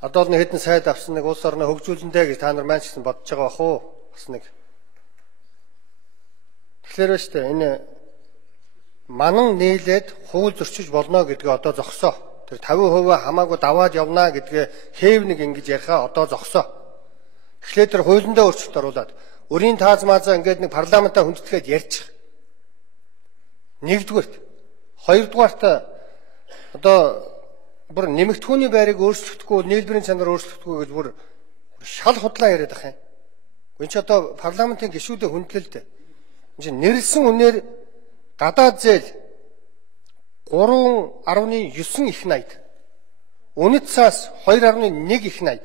одоо л хэдэн сайд авсан нэг улс орноо хөгжүүлэндэ гэж та нар маань ч гэсэн бодож байгаа бах уу? Бас нэг. Тэгэхээр ба штэ энэ манан нийлээд хууль зөрчиж болно гэдгээ одоо зогсоо. Тэр 50% хамаагүй даваад явна гэдгээ хээв нэг ингэж ярихаа одоо зогсоо. Тэгэхээр тэр хуулиндаа өөрчлөлт оруулаад өрийн тааз маазаа ингээд нэг парламентаа хүндэтгээд ярьчих. Нэгдүгээрт, хоёрдугаарт одоо бүр нэмэгдэхүүний байрыг өөрчлөхгүй, нийлбэрийн чанар өөрчлөхгүй гэж бүр шал худлаа яриад ах юм. Энд ч одоо парламентын гишүүдээ хүндлэлтэй. Энд чинь нэрлсэн үнээр гадаад зээл 3.9 их найд. Үнэт цаас 2.1 их найд.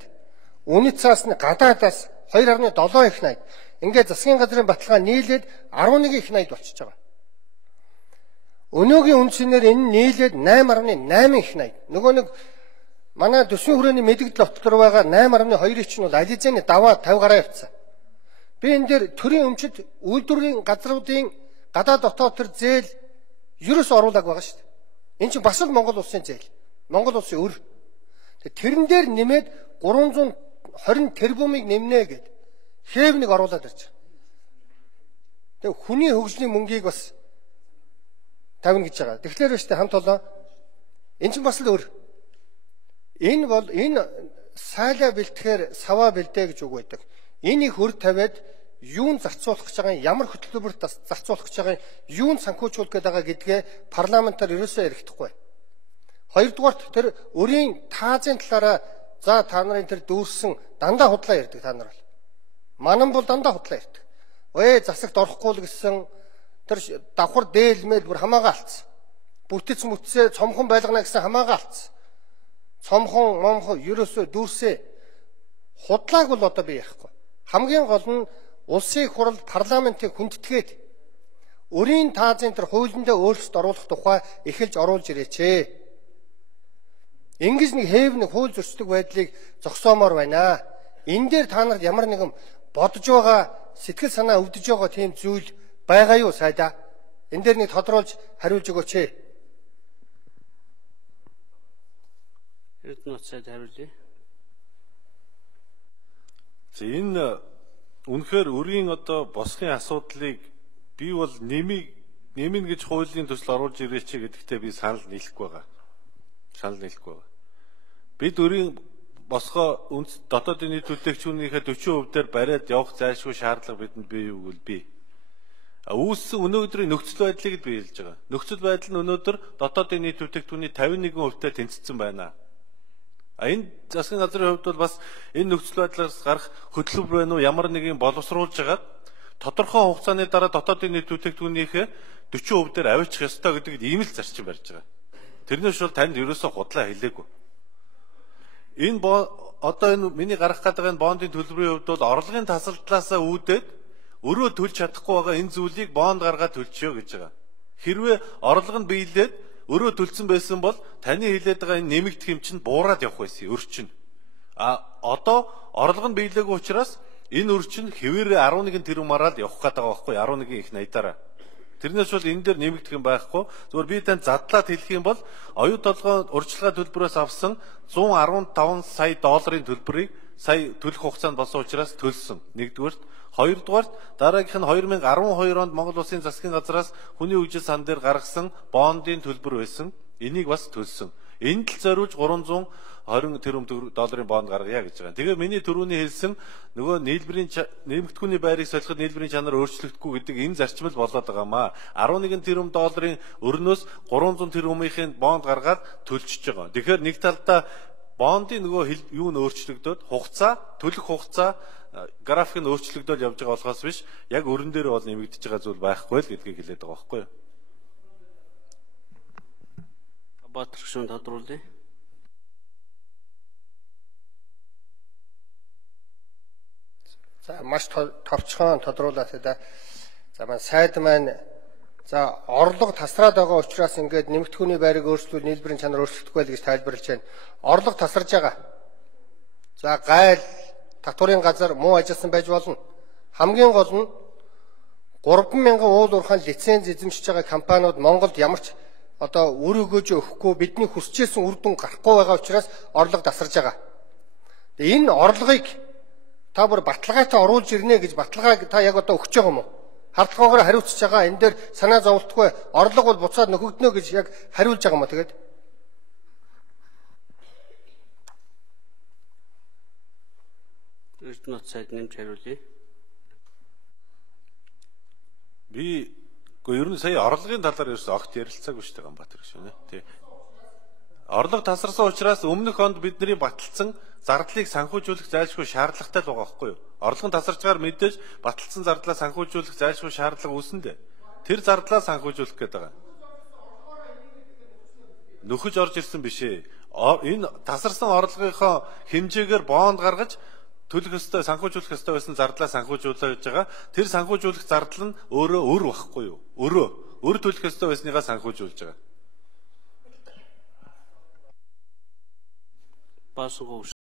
Үнэт цаас нь гадаадаас 2.7 их найд. Ингээд засгийн газрын баталгаа нийлээд 11 их найд болчихж байгаа. Өнөөгийн үндсээр энэ нийлээд 8.8 их найд. Нөгөө нэг манай төсвийн хүрээний мэдэгдэл дотор байгаа 8.2-ыг чинь бол ализаны даваа 50 гараа явцсан. Би энэ дээр төрийн өмчөд үйлдвэрийн газруудын гадаад дотоод төр зээл ерөөс оруулаг байгаа шүү дээ. Энэ чинь бас л Монгол улсын зээл. Монгол улсын өр. Тэрэн дээр нэмээд 320 тэрбумыг нэмнэ гэд хээв нэг оруулаад ирж байгаа. Тэгээ хүний хөгжлийн мөнгийг бас тавина гэж байгаа. Тэгэхээр өштэй хамт олон энэ чинь бас л өр. Энэ бол энэ сайлаа бэлтгэхээр саваа бэлдээ гэж үг байдаг. Энийг хөр тавиад юунд зарцуулах гэж байгаа, ямар хөтөлбөрт зарцуулах гэж байгаа, юунд санхүүжүүлэх гээд байгаа гэдгээ парламентаар ерөөсөө ярихдаггүй. Хоёрдугаарт тэр өрийн таазын талаараа за та нарын тэр дүүрсэн дандаа худлаа ярьдаг та нар бол. Манан бол дандаа худлаа ярьдаг. Засагт орохгүй л гэсэн тэр давхар дээлмэл бүр хамаагаа алдсан. Бүтэц мүтсээ цомхон байлгана гэсэн хамаагаа алдсан. Цомхон момхон ерөөсөө дүүрсээ худлааг бол одоо би ярихгүй. Хамгийн гол нь улсын их хурал парламентыг хүндэтгээд өрийн таазын тэр хуулиндаа өөрчлөлт оруулах тухай эхэлж оруулж ирээч. Ингэж нэг хээв нэг хууль зөрчдөг байдлыг зогсоомоор байна. Энэ дээр та нарт ямар нэгэн бодож байгаа сэтгэл санаа өвдөж байгаа тийм зүйл байгаа юу сайдаа? Энэ дээр нэг тодруулж хариулж өгөөч. Эрдэнэт сайд хариулъя. Энэ үнэхээр өрийн одоо босхын асуудлыг би бол нэмнэ гэж хуулийн төсөл оруулж ирээч гэдэгтээ би санал нийлэхгүй байгаа. Бид өрийн босгоо дотоодын нийт бүтээгдэхүүнийхээ 40% дээр бариад явах зайлшгүй шаардлага бидэнд бий юу гэвэл бий. Үүссэн өнөөдрийн нөхцөл байдлыг би хэлж байгаа. Нөхцөл байдал нь өнөөдөр дотоодын нийт бүтээгдэхүүний 51%-тай тэнцсэн байна. Энэ засгийн газрын хувьд бол бас энэ нөхцөл байдлаас гарах хөтөлбөр байна уу, ямар нэгэн боловсруулж хагаад тодорхой хугацааны дараа дотоодын нийт бүтээгдэхүүнийхээ 40% дээр аваачих ёстой гэдэг ийм л зарчим барьж байгаа. Тэрнээс бол танд ерөөсөө худлаа хэлээгүй. Энэ одоо энэ миний гарах гэдэг энэ бондын төлбөрийн хувьд бол орлогын тасалдлаасаа үүдээд өрөө төлж чадахгүй байгаа энэ зүйлийг бонд гаргаад төлчихё гэж байгаа. Хэрвээ орлого нь биелээд өрөө төлсөн байсан бол таны хэлээд байгаа энэ нэмэгдэх юм чинь буураад явах байсан өрчин. Одоо орлого нь биелээгүй учраас энэ өрчин хэвээрээ 11 тэрбумаараа л явах гээд байгаа байхгүй 11 их найдаараа. Тэрнээс бол энэ дээр нэмэгдэх юм байхгүй. Зүгээр би танд задлаад хэлэх юм бол оюу толгой урьдчилгаа төлбөрөөс авсан 115 сая долларын төлбөрийг сая төлөх хугацаанд болсон учраас төлсөн. Нэгдүгээрт, хоёрдугаарт дараагийнх нь 2012 онд Монгол Улсын засгийн газраас хүний хөгжил сан дээр гаргасан бондын төлбөр байсан. Энийг бас төлсөн. Энд л зориулж 320 тэрбум долларын бонд гаргая гэж байгаа. Тэгээ миний түрүүний хэлсэн нөгөө нэмэгдэхүүний байрыг солиход нийлбэрийн чанар өөрчлөгдөхгүй гэдэг энэ зарчмал болоод байгаамаа. 11 тэрбум долларын өрнөөс 300 тэрбумын бонд гаргаад төлчихөж байгаа. Тэгэхээр нэг талдаа бондын нөгөө юу нь өөрчлөгдөд төлөх хугацаа график нь өөрчлөгдөд явж байгаа болохоос биш яг өрн дээр бол нэмэгдэж байгаа зүйл байхгүй л гэдгийг хэлээд байгаа байхгүй юу? Батрагшин тодруулъя. За маш товчхон тодруулаад та. За маань сайд маань за орлого тасраад байгаа учраас ингээд нэмэгдэхүүний байрыг өөрчлөвөл нийлбэрийн чанар өөрчлөгдөхгүй л гэж тайлбарлаж байна. Орлого тасарж байгаа. За гайл татварын газар муу ажилласан байж болно. Хамгийн гол нь 3,000 уул уурхайн лиценз эзэмшиж байгаа компаниуд Монголд ямар ч одоо өрөөгөөж өгөхгүй бидний хүсчээсэн үр дүн гарахгүй байгаа учраас орлого тасарж байгаа. Тэгээ энэ орлогыг та бүр баталгаатай оруулж ирнэ гэж баталгааг та яг одоо өгч байгаа юм уу? Хардлагаагаар хариуцж байгаа энэ дээр санаа зовлтгүй орлого бол буцаад нөхөгднө гэж яг хариулж байгаа юм уу тэгээд? Эрдэнэт сайд нэмж хариулъя. Би ер нь сая орлогын талаар ерөөс огт ярилцаагүй шүү дээ Ганбаатар гүшүүнэ. Тий. Орлого тасарсан учраас өмнөх онд бидний баталсан зардлыг санхүүжүүлэх зайлшгүй шаардлагатай л байгаа байхгүй юу? Орлого тасарчгаар мэдээж баталсан зардлаа санхүүжүүлэх зайлшгүй шаардлага үүснэ. Тэр зардлаа санхүүжүүлэх гээд байгаа. Нөхөж орж ирсэн биш ээ. Энэ тасарсан орлогынхоо хэмжээгээр бонд гаргаж төлөх ёстой санхүүжүүлэх ёстой байсан зардлаа санхүүжүүлж байгаа. Тэр санхүүжүүлэх зардал нь өөрөө өр байхгүй юу? Өр төлөх ёстой байсныгаа санхүүжүүлж байгаа. Баасгүй